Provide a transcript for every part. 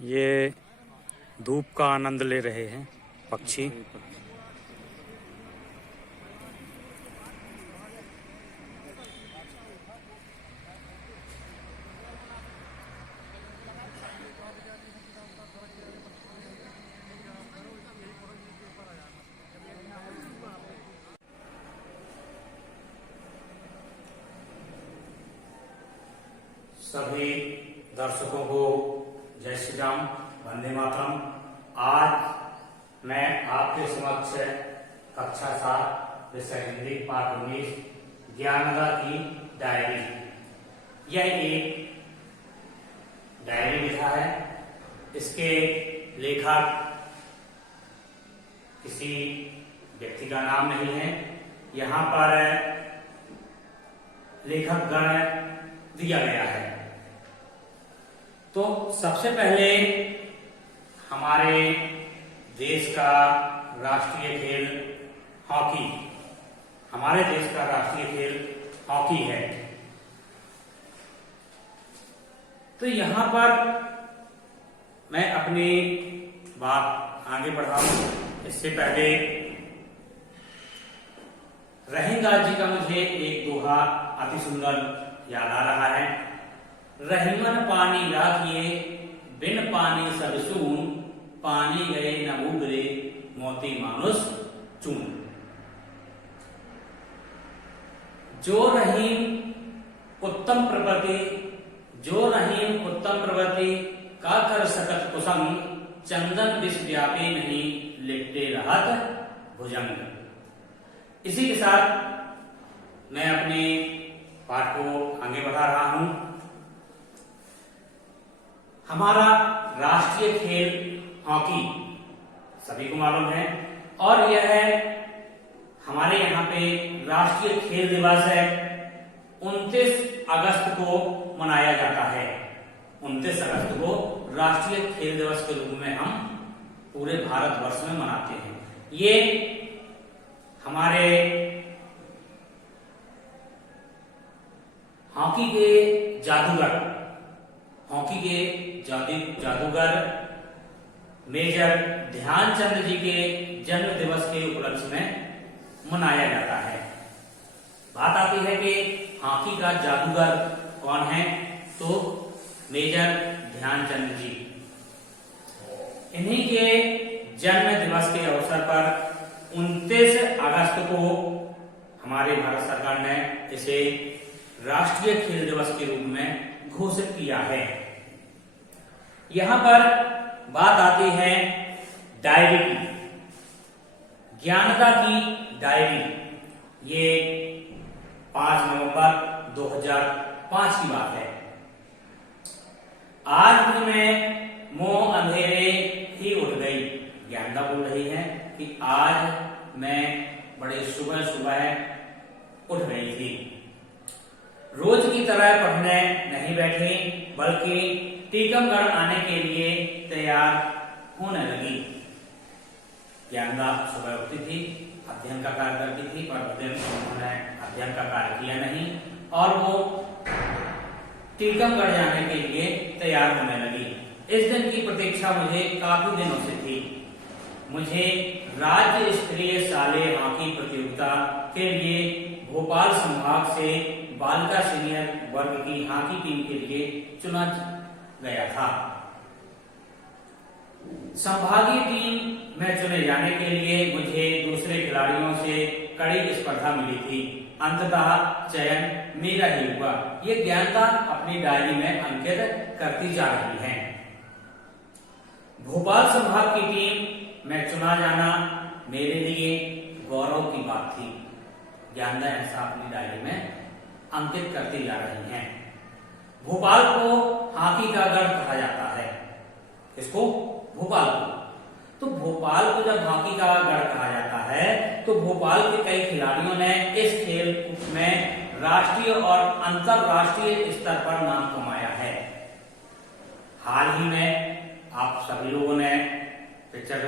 ये धूप का आनंद ले रहे हैं पक्षी। सभी दर्शकों को जय श्री राम, वंदे मातरम। आज मैं आपके समक्ष कक्षा 7 विषय हिंदी पाठ 19 ज्ञानदा की डायरी, यह एक डायरी लिखा है। इसके लेखक किसी व्यक्ति का नाम नहीं है, यहाँ पर लेखक गण दिया गया है। तो सबसे पहले हमारे देश का राष्ट्रीय खेल हॉकी, हमारे देश का राष्ट्रीय खेल हॉकी है। तो यहां पर मैं अपनी बात आगे बढ़ाऊं इससे पहले रहीमदास जी का मुझे एक दोहा अति सुंदर याद आ रहा है। रहीमन पानी राखिए बिन पानी सब सून, पानी गए न उबरे मोती मानुष चून। जो रहीम उत्तम प्रवृत्ति, जो रहीम उत्तम प्रवृत्ति का कर सकत कुसंग, चंदन विष व्यापी नहीं लिपटे रहत भुजंग। इसी के साथ मैं अपने पाठ को आगे बढ़ा रहा हूं। हमारा राष्ट्रीय खेल हॉकी सभी को मालूम है और यह हमारे यहाँ पे राष्ट्रीय खेल दिवस है 29 अगस्त को मनाया जाता है। 29 अगस्त को राष्ट्रीय खेल दिवस के रूप में हम पूरे भारतवर्ष में मनाते हैं। ये हमारे हॉकी के जादूगर, हॉकी के जादूगर मेजर ध्यानचंद जी के जन्म दिवस के उपलक्ष्य में मनाया जाता है। बात आती है कि हॉकी का जादूगर कौन है, तो मेजर ध्यानचंद जी। इन्हीं के जन्म दिवस के अवसर पर 29 अगस्त को हमारे भारत सरकार ने इसे राष्ट्रीय खेल दिवस के रूप में घोषित किया है। यहां पर बात आती है डायरी की, ज्ञानदा की डायरी। ये 5 नवंबर 2005 की बात है। आज भी मैं मोह अंधेरे ही उठ गई, ज्ञानदा बोल रही है कि आज मैं बड़े सुबह सुबह उठ गई थी। रोज की तरह पढ़ने नहीं बैठी, बल्कि टीकमगढ़ आने के लिए तैयार होने लगी। ज्ञानदा सुबह उठती थी, अध्ययन का कार्य करती थी, पर उन्होंने अध्ययन का कार्य किया नहीं और वो टीकमगढ़ जाने के लिए तैयार होने लगी। इस दिन की प्रतीक्षा मुझे काफी दिनों से थी। मुझे राज्य स्तरीय शालेय हॉकी प्रतियोगिता के लिए भोपाल संभाग से बालिका सीनियर वर्ग की हॉकी टीम के लिए चुना गया था। संभागीय टीम में चुने जाने के लिए मुझे दूसरे खिलाड़ियों से कड़ी स्पर्धा मिली थी। अंततः चयन मेरा ही हुआ। ये ज्ञानदा अपनी डायरी में अंकित करती जा रही है। भोपाल संभाग की टीम में चुना जाना मेरे लिए गौरव की बात थी। ज्ञानदा ऐसा अपनी डायरी में अंकित करती जा रही हैं। भोपाल को हॉकी का गढ़ कहा जाता है। किसको? भोपाल को। तो भोपाल को जब हॉकी का गढ़ कहा जाता है तो भोपाल के कई खिलाड़ियों ने इस खेल में राष्ट्रीय और अंतरराष्ट्रीय स्तर पर नाम कमाया है। हाल ही में आप सभी लोगों ने पिक्चर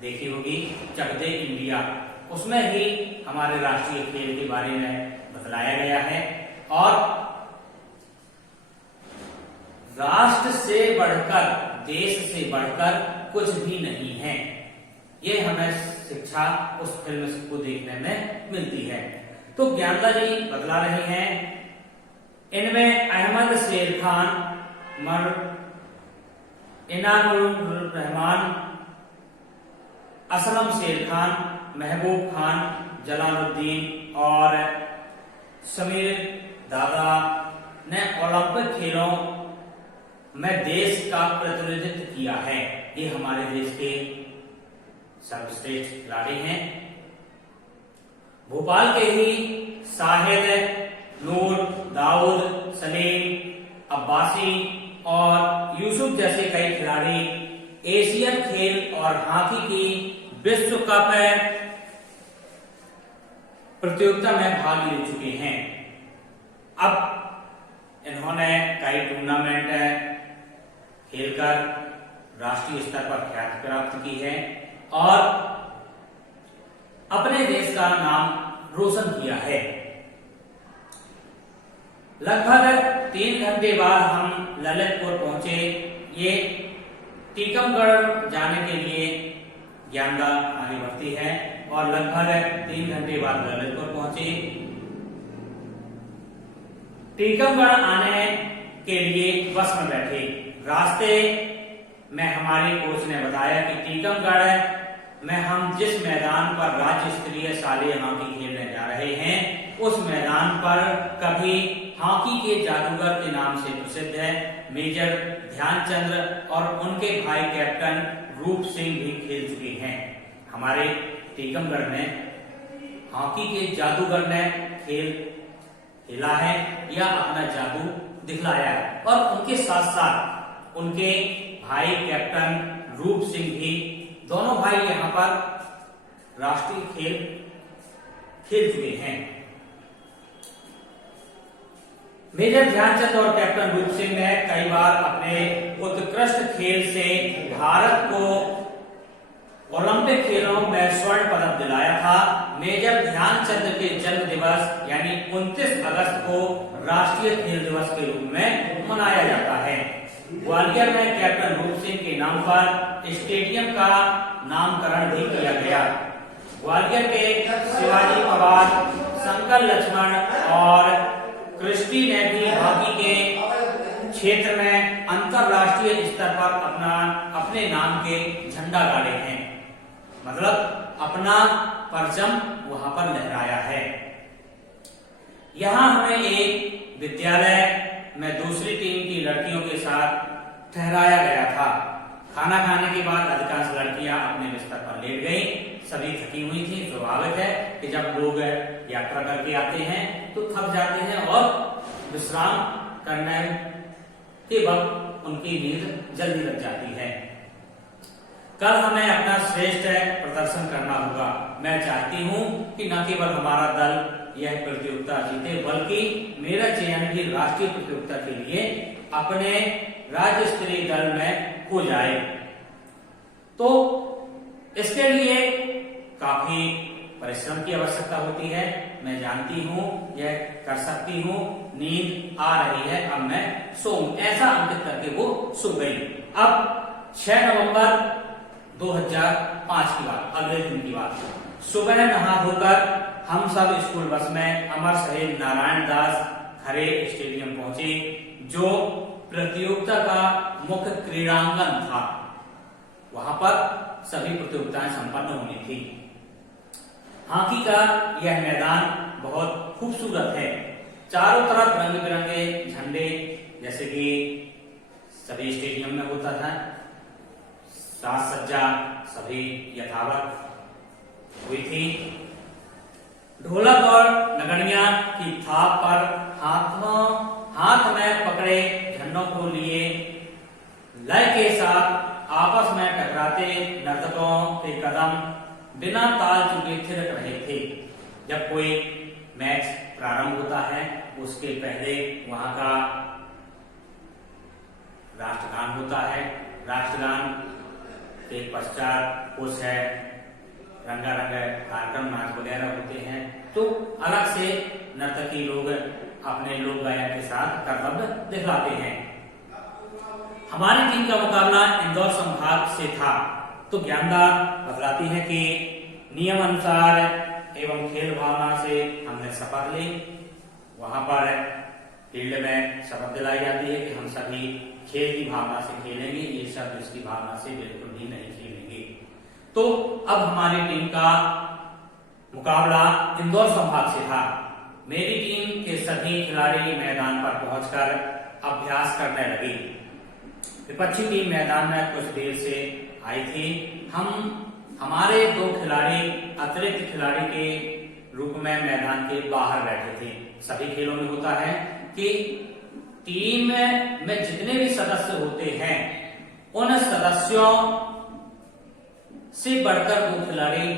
देखी होगी चक दे इंडिया, उसमें ही हमारे राष्ट्रीय खेल के बारे में बतलाया गया है और राष्ट्र से बढ़कर, देश से बढ़कर कुछ भी नहीं है। ये हमें शिक्षा उस फिल्म को देखने में मिलती है। तो ज्ञानदा जी बतला रहे हैं, इनमें अहमद शेर खान, इनामुर रहमान, असलम शेर खान, महबूब खान, जलालुद्दीन और समीर दादा ने ओलंपिक खेलों में देश का प्रतिनिधित्व किया है। ये हमारे देश के सर्वश्रेष्ठ खिलाड़ी हैं। भोपाल के ही शाहिद, नूर, दाऊद, सलीम, अब्बासी और यूसुफ जैसे कई खिलाड़ी एशियन खेल और हॉकी की विश्व कप प्रतियोगिता में भाग ले चुके हैं। अब इन्होंने कई टूर्नामेंट खेलकर राष्ट्रीय स्तर पर ख्याति प्राप्त की है और अपने देश का नाम रोशन किया है। लगभग 3 घंटे बाद हम ललितपुर पहुंचे। ये टीकमगढ़ जाने के लिए ज्ञानदा आगे बढ़ती है और लगभग 3 घंटे बाद ललितपुर पहुंचे। टीकमगढ़ आने के लिए बस में बैठे। रास्ते में हमारे कोच ने बताया कि टीकमगढ़ में हम जिस मैदान पर राज्य स्तरीय शालेय हॉकी खेलने जा रहे हैं, उस मैदान पर कभी हॉकी के जादूगर के नाम से प्रसिद्ध है मेजर ध्यानचंद और उनके भाई कैप्टन रूप सिंह भी खेल चुके हैं। हमारे टीकमगढ़ में हॉकी के जादूगर ने खेला है या अपना जादू दिखलाया है और उनके साथ साथ उनके भाई कैप्टन रूप सिंह भी, दोनों भाई यहाँ पर राष्ट्रीय खेल खेल चुके हैं। मेजर ध्यानचंद और कैप्टन रूप सिंह ने कई बार अपने उत्कृष्ट खेल से भारत को ओलंपिक खेलों में स्वर्ण पदक दिलाया था। मेजर ध्यानचंद के जन्म दिवस यानी 29 अगस्त को राष्ट्रीय खेल दिवस के रूप में मनाया जाता है। ग्वालियर में कैप्टन रूप सिंह के नाम पर स्टेडियम का नामकरण भी किया गया। ग्वालियर के शिवाजी पवार, शंकर लक्ष्मण और क्रिस्टी ने भी हॉकी के क्षेत्र में अंतरराष्ट्रीय स्तर पर अपने नाम के झंडा गाड़े हैं, मतलब अपना परचम वहां पर लहराया है। यहां हमें एक विद्यालय में दूसरी टीम की लड़कियों के साथ ठहराया गया था। खाना खाने के बाद अधिकांश लड़कियां अपने बिस्तर पर लेट गईं। सभी थकी हुई थी। स्वाभाविक है कि जब लोग यात्रा करके आते हैं तो थक जाते हैं और विश्राम करने के वक्त उनकी नींद जल्दी लग जाती है। कल हमें अपना श्रेष्ठ प्रदर्शन करना होगा। मैं चाहती हूं कि न केवल हमारा दल यह प्रतियोगिता जीते, बल्कि मेरा चयन भी राष्ट्रीय प्रतियोगिता के लिए अपने राज्य स्तरीय दल में हो जाए। तो इसके लिए काफी परिश्रम की आवश्यकता होती है। मैं जानती हूँ, यह कर सकती हूँ। नींद आ रही है, अब मैं सोऊं, ऐसा अंकित करके वो सो गई। अब 6 नवंबर 2005 की बात, अगले दिन की बात। सुबह नहा धोकर हम सब स्कूल बस में अमर शहीद नारायण दास खरे स्टेडियम पहुंचे, जो प्रतियोगिता का मुख्य क्रीड़ांगन था। वहां पर सभी प्रतियोगिताएं संपन्न होनी थी। हॉकी का यह मैदान बहुत खूबसूरत है। चारों तरफ रंग बिरंगे झंडे, जैसे कि सभी स्टेडियम में होता था। साज सज्जा सभी यथावत हुई थी। ढोलक और नगड़िया की थाप पर हाथ में पकड़े झंडों को लिए लय के साथ आपस में टकराते नर्तकों के कदम बिना ताल चुके थिरक रहे थे। जब कोई मैच प्रारंभ होता है, उसके पहले वहां का राष्ट्रगान होता है। राष्ट्रगान के पश्चात कुछ है रंगारंग कार्यक्रम, नाच वगैरह होते हैं। तो अलग से नर्तकी लोग अपने लोक गायन के साथ कर्तव्य दिखलाते हैं। हमारी टीम का मुकाबला इंदौर संभाग से था। तो ज्ञानदा बतलाती है कि नियम अनुसार एवं खेल भावना से हमने शपथ ली। वहां पर फील्ड में शपथ दिलाई जाती है कि हम सभी खेल की भावना से खेलेंगे, ये सब इसकी भावना से बिल्कुल भी नहीं खेलेंगे। तो अब हमारी टीम का मुकाबला इंदौर संभाग से था। मेरी टीम के सभी खिलाड़ी मैदान पर पहुंचकर अभ्यास करने लगे। विपक्षी टीम मैदान में कुछ देर से आई थी। हमारे 2 खिलाड़ी अतिरिक्त खिलाड़ी के रूप में मैदान के बाहर बैठे थे। सभी खेलों में होता है कि टीम में जितने भी सदस्य होते हैं उन सदस्यों से बढ़कर 2 खिलाड़ी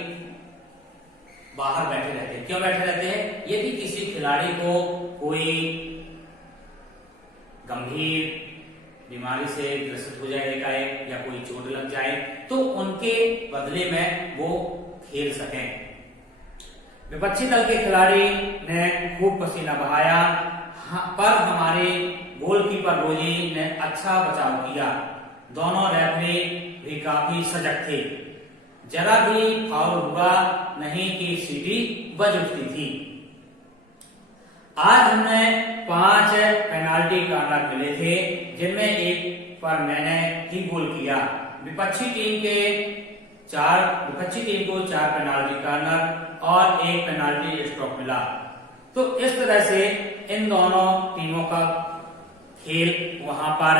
बाहर बैठे रहते हैं। क्यों बैठे रहते हैं? यदि किसी खिलाड़ी को कोई गंभीर बीमारी से ग्रसित हो जाए एकाएक या कोई चोट लग जाए तो उनके बदले में वो खेल सकें। विपक्षी दल के खिलाड़ी ने खूब पसीना बहाया, पर हमारे गोलकीपर रोजी ने अच्छा बचाव किया। दोनों रेफरी भी काफी सजग थे। जरा भी फाउल हुआ नहीं कि सीटी बज उठती थी। आज हमने 5 पेनाल्टी कॉर्नर मिले थे, जिनमें एक पर मैंने ही गोल किया। विपक्षी टीम को 4 पेनाल्टी कॉर्नर और 1 पेनाल्टी स्ट्रोक मिला। तो इस तरह से इन दोनों टीमों का खेल वहां पर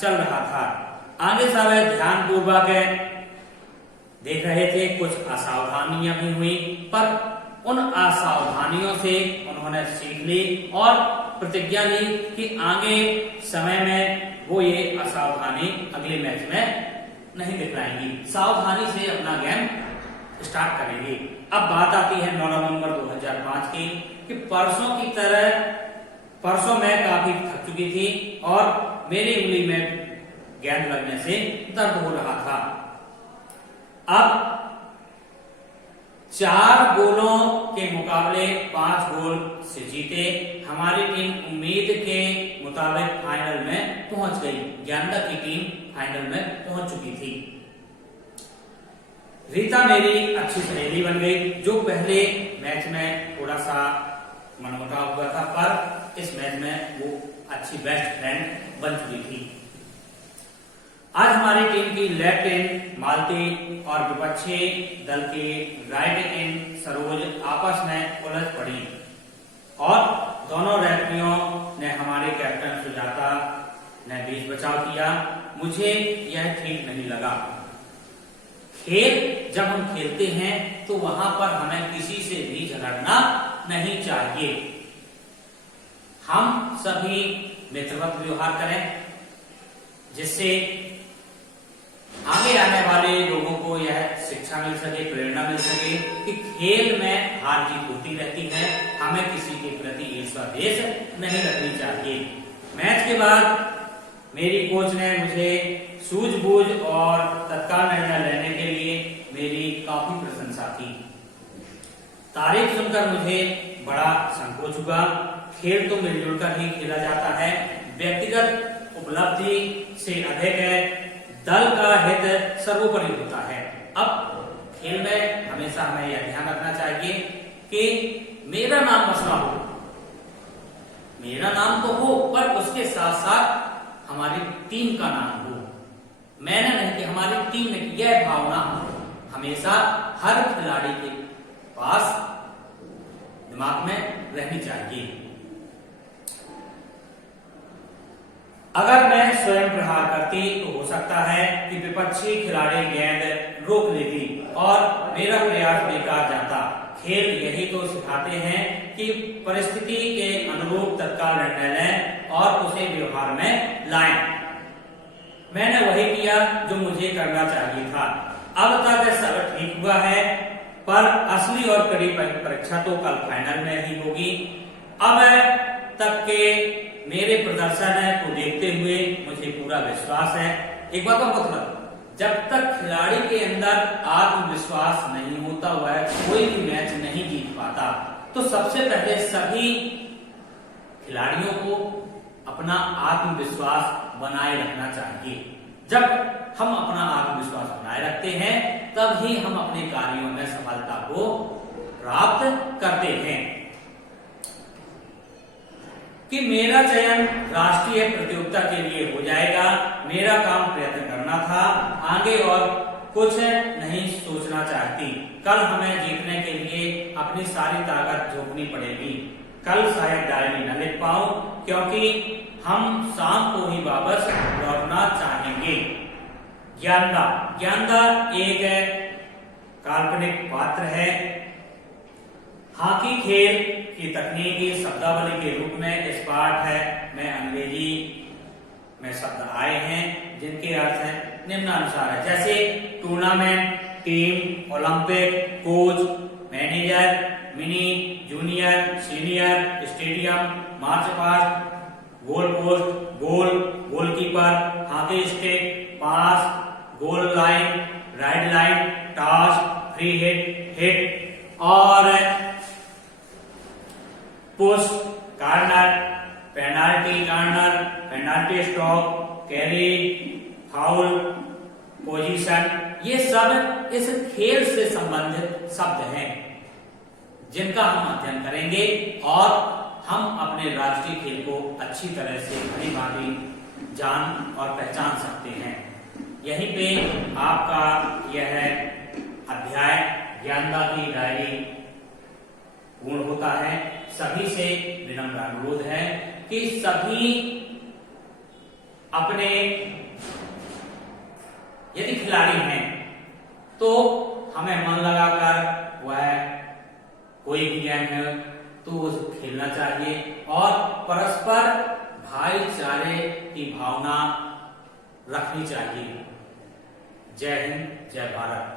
चल रहा था। आगे सब ध्यान पूर्वक देख रहे थे। कुछ असावधानियां भी हुई, पर उन असावधानियों से उन्होंने सीख ली और प्रतिज्ञा ली कि आगे समय में वो ये असावधानी अगले मैच में नहीं दिखलाएंगी, सावधानी से अपना गेम स्टार्ट करेंगे। अब बात आती है 9 नवंबर 2005 की कि परसों मैं काफी थक चुकी थी और मेरी उंगली में गेंद लगने से दर्द हो रहा था। अब 4 गोलों के मुकाबले 5 गोल से जीते हमारी टीम उम्मीद के मुताबिक फाइनल में पहुंच गई। ज्ञानदा की टीम फाइनल में पहुंच चुकी थी। रीता मेरी अच्छी सहेली बन गई, जो पहले मैच में थोड़ा सा मनमुटाव हुआ था, पर इस मैच में वो अच्छी बेस्ट फ्रेंड बन चुकी थी। आज हमारी टीम की लेफ्ट एंड मालती और विपक्षी दल की राइट एंड सरोज आपस में उलझ पड़ी और दोनों रेफरियों ने हमारे कैप्टन सुजाता ने बीच बचाव किया। मुझे यह ठीक नहीं लगा। खेल जब हम खेलते हैं तो वहां पर हमें किसी से भी झगड़ना नहीं चाहिए। हम सभी मित्रवत व्यवहार करें, जिससे आगे आने वाले लोगों को यह शिक्षा मिल सके, प्रेरणा मिल सके कि खेल में हार जीत होती रहती है। हमें किसी के प्रति ईर्ष्या द्वेष नहीं रखनी चाहिए। मैच के बाद मेरी कोच ने मुझे सूझबूझ और तत्काल निर्णय लेने के लिए मेरी काफी प्रशंसा की। तारीफ सुनकर मुझे बड़ा संकोच हुआ। खेल तो मिलजुल कर ही खेला जाता है। व्यक्तिगत उपलब्धि से अधिक दल का हित सर्वोपरि होता है। अब खेल में हमेशा हमें यह ध्यान रखना चाहिए कि मेरा नाम मसला हो, मेरा नाम तो हो, पर उसके साथ साथ हमारी टीम का नाम हो। मैंने नहीं कि हमारी टीम ने, यह भावना हमेशा हर खिलाड़ी के पास दिमाग में रहनी चाहिए। अगर मैं स्वयं प्रहार करती तो हो सकता है कि विपक्षी खिलाड़ी गेंद रोक लेती और मेरा प्रयास बेकार जाता। खेल यही तो सिखाते हैं कि परिस्थिति के अनुरूप तत्काल निर्णय लें और उसे व्यवहार में लाएं। मैंने वही किया जो मुझे करना चाहिए था। अब तक सब ठीक हुआ है, पर असली और कड़ी परीक्षा तो कल फाइनल में ही होगी। अब तक के मेरे प्रदर्शन को देखते हुए मुझे पूरा विश्वास है। एक बात और मतलब, जब तक खिलाड़ी के अंदर आत्मविश्वास नहीं होता वह कोई भी मैच नहीं जीत पाता। तो सबसे पहले सभी खिलाड़ियों को अपना आत्मविश्वास बनाए रखना चाहिए। जब हम अपना आत्मविश्वास बनाए रखते हैं तब ही हम अपने कार्यों में सफलता को प्राप्त करते हैं। कि मेरा चयन राष्ट्रीय प्रतियोगिता के लिए हो जाएगा, मेरा काम प्रयत्न करना था, आगे और कुछ नहीं सोचना चाहती। कल हमें जीतने के लिए अपनी सारी ताकत झोंकनी पड़ेगी। कल शायद डायरी न लिख पाऊं क्योंकि हम शाम को ही वापस लौटना चाहेंगे। ज्ञानदा, ज्ञानदा एक काल्पनिक पात्र है। हॉकी खेल की तकनीकी शब्दावली के रूप में इस पाठ में अंग्रेजी में शब्द आए हैं जिनके अर्थ है निम्नानुसार है, जैसे tournament, team, Olympic, coach, manager, mini, junior, senior, stadium, march past, goal post, goal, goalkeeper, hockey stick, pass, goal line, right line, toss, free hit, hit और push, corner, penalty corner, penalty stroke, carry, foul, position, ये सब इस खेल से संबंधित शब्द हैं जिनका हम अध्ययन करेंगे और हम अपने राष्ट्रीय खेल को अच्छी तरह से भली भांति जान और पहचान सकते हैं। यहीं पे आपका यह अध्याय ज्ञानदा की डायरी पूर्ण होता है। सभी से विनम्र अनुरोध है कि सभी अपने, यदि खिलाड़ी हैं तो हमें मन लगाकर वह कोई भी गेम है तो उसे खेलना चाहिए और परस्पर भाईचारे की भावना रखनी चाहिए। जय हिंद, जय भारत।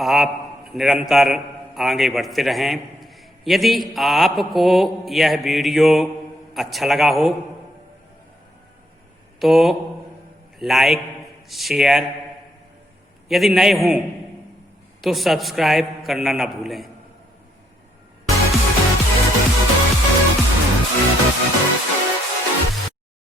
आप निरंतर आगे बढ़ते रहें। यदि आपको यह वीडियो अच्छा लगा हो तो लाइक, शेयर, यदि नए हों तो सब्सक्राइब करना ना भूलें।